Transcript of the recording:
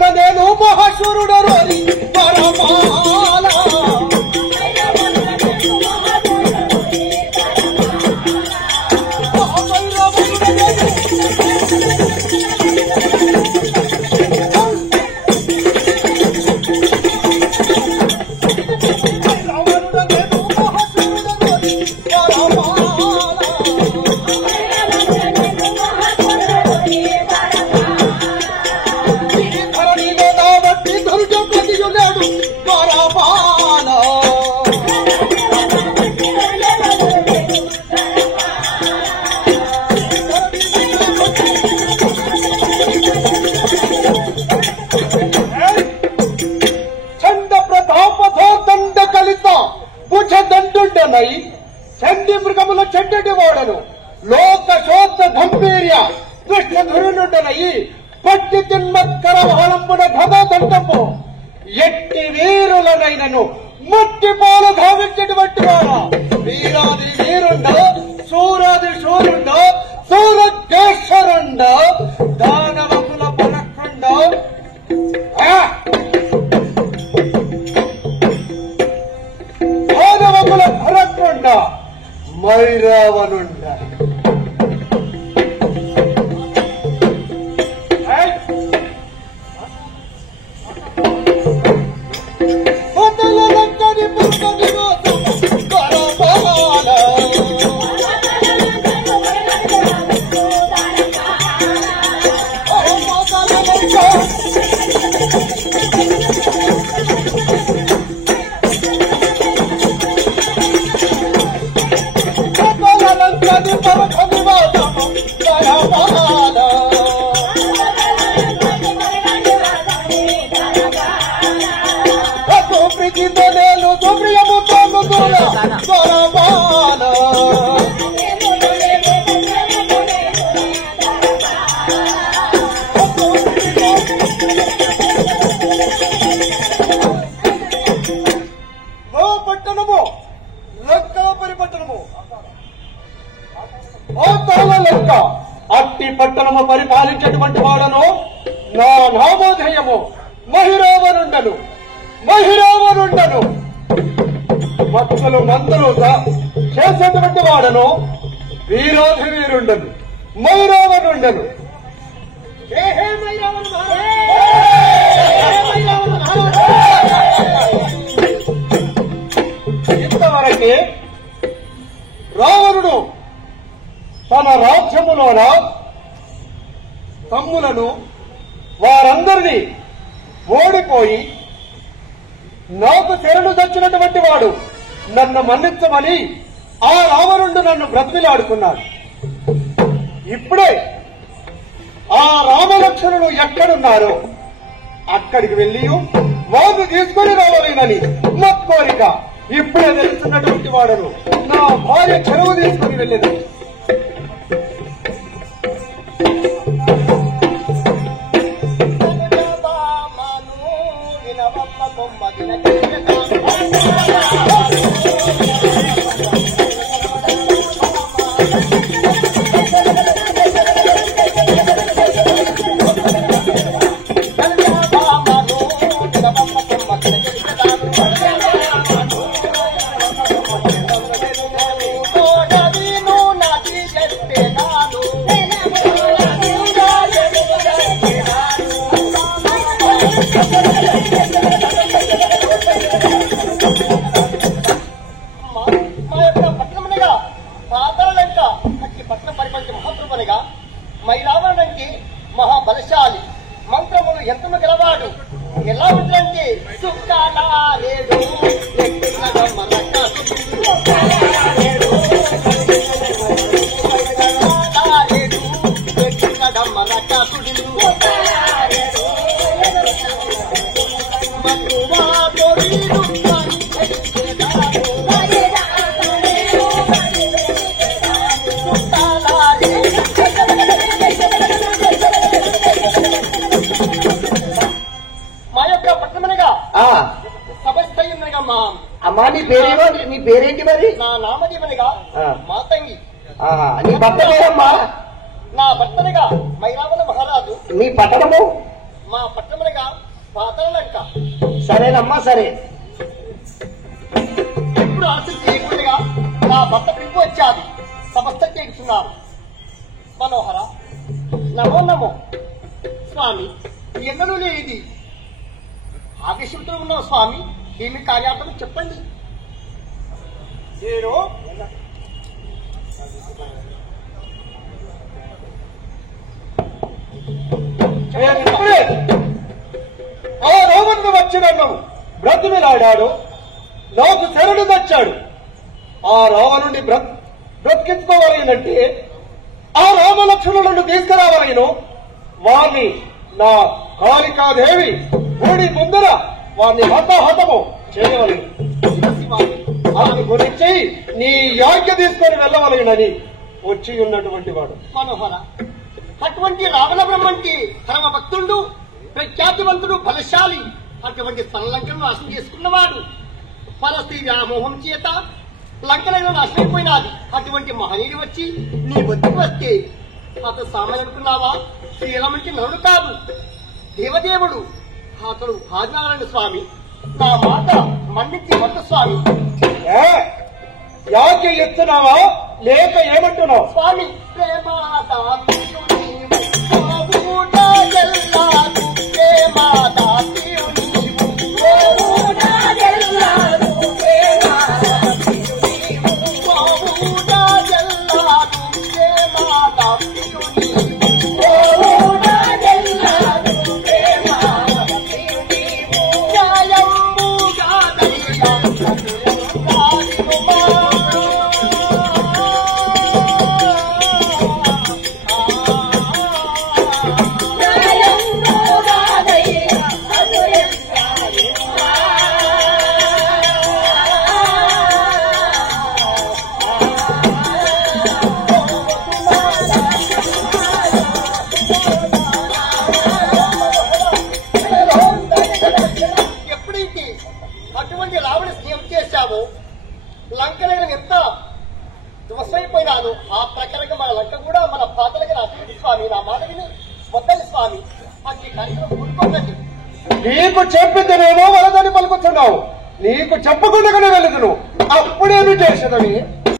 మైరావనుడ నేను మహాశూరుడ రోరి పరమాల చండి మృగముల చెడ్డటి వాడను లోక శోత గంభీర్య కృష్ణ ధురునుండనయి పట్టి తిన్మత్కర వహళంబున ధమదండము ఎట్టి వీరులనైనను మట్టి పాలు ధావించేటువంటి వాడా వీరాది వీరుండ సూరాది శూరుండ సూరకేశ్వరుండ దానవకుల పరకుండ దానవకుల భరకుండ మైరావనుండ అట్టి పట్టణము పరిపాలించేటువంటి వాడను నా నామోదయము మహిరావనుండను మహిరావనుండను భక్తులు మందులు చేసేటువంటి వాడను వీరోధి వీరుండను మైరావనుండను ఇంతవరకే రావణుడు తన రాజ్యములోన తమ్ములను వారందరినీ ఓడిపోయి నాకు శరణు తెచ్చినటువంటి వాడు నన్ను మన్నించమని ఆ రావణుడు నన్ను బ్రతిలాడుకున్నాడు. ఇప్పుడే ఆ రామలక్ష్మణులు ఎక్కడున్నారో అక్కడికి వెళ్లి వారిని తీసుకుని రావాలేనని నా కోరిక. ఇప్పుడే తెలుస్తున్నటువంటి వాడను నా భార్య చెరువు తీసుకుని వెళ్ళింది. మైరావణునికి మహాబలశాలి మంత్రములు ఎంతను గెలవాడు. ఎలా ఉందంటే సుఖాలేడు అమ్మా నీ పేరేమో, నీ పేరేంటి మరి? నా నామదేవనిగా మాతంగి. నీ భర్త పేరమ్మా? నా భర్తనిగా మైరావణ మహారాజు. మీ పట్టణము? మా పట్టణం ఎక్కడమనగా పాతాళంక. సరేనమ్మా సరే. ఎప్పుడు ఆలస్యం చేయకుండా నా భర్త పిలుపు వచ్చాది. సమస్త చేస్తున్నారు. మనోహర నమో నమో. స్వామి ఎన్నడూ లేది ఆవేశంతో ఉన్నావు స్వామి. ఏమి కార్యార్థం చెప్పండి. నేను ఇప్పుడే ఆ రావణుడు వచ్చి నన్ను బ్రతిమిలాడాడు, నాకు శరణు తెచ్చాడు. ఆ రావణుని బ్రతికించుకోవాలంటే ఆ రామలక్ష్మణులను తీసుకురావాలను. వారిని నా కాళికాదేవి గుడి ముందర వారిని హతహతము చేయవలను. వారి గురించి నీ యాజ్ఞ తీసుకొని వెళ్ళవలనని వచ్చి ఉన్నటువంటి వాడు. మనోహర అటువంటి రావణ బ్రహ్మంటి పరమ భక్తుడు, ప్రఖ్యాతివంతుడు, బలశాలి. అటువంటి లంకను నాశనం చేసుకున్నవాడు. పరస్త్రీ వ్యామోహం చేత లంకలను నాశనమైపోయినది. అటువంటి మహనీయుడు వచ్చి నీ వద్దకు వస్తే అతను సామాన్య అనుకున్నావా? శ్రీరామునికి నరుడు కాదు, దేవదేవుడు. అతడు ఆదినారాయణ స్వామి. నా మాట మన్నించి వద్ద స్వామి. యాజ్ఞ ఇస్తున్నావా లేక ఏమంటున్నావు? స్వామి అటువంటి రావణ స్నేహం చేశావు. లంకలను ఎంత ధ్వసైపోయినాను. ఆ ప్రకారంగా మన లంక కూడా మన పాతలుగా నాటి స్వామి. నా మాట విని వద్దని స్వామి. అన్ని కార్యక్రమం కూడుకోండి. నీకు చెప్పితేనేమో వలదని పలుకుతున్నావు, నీకు చెప్పకుండానే వెళుతును. అప్పుడేమి చేసేదని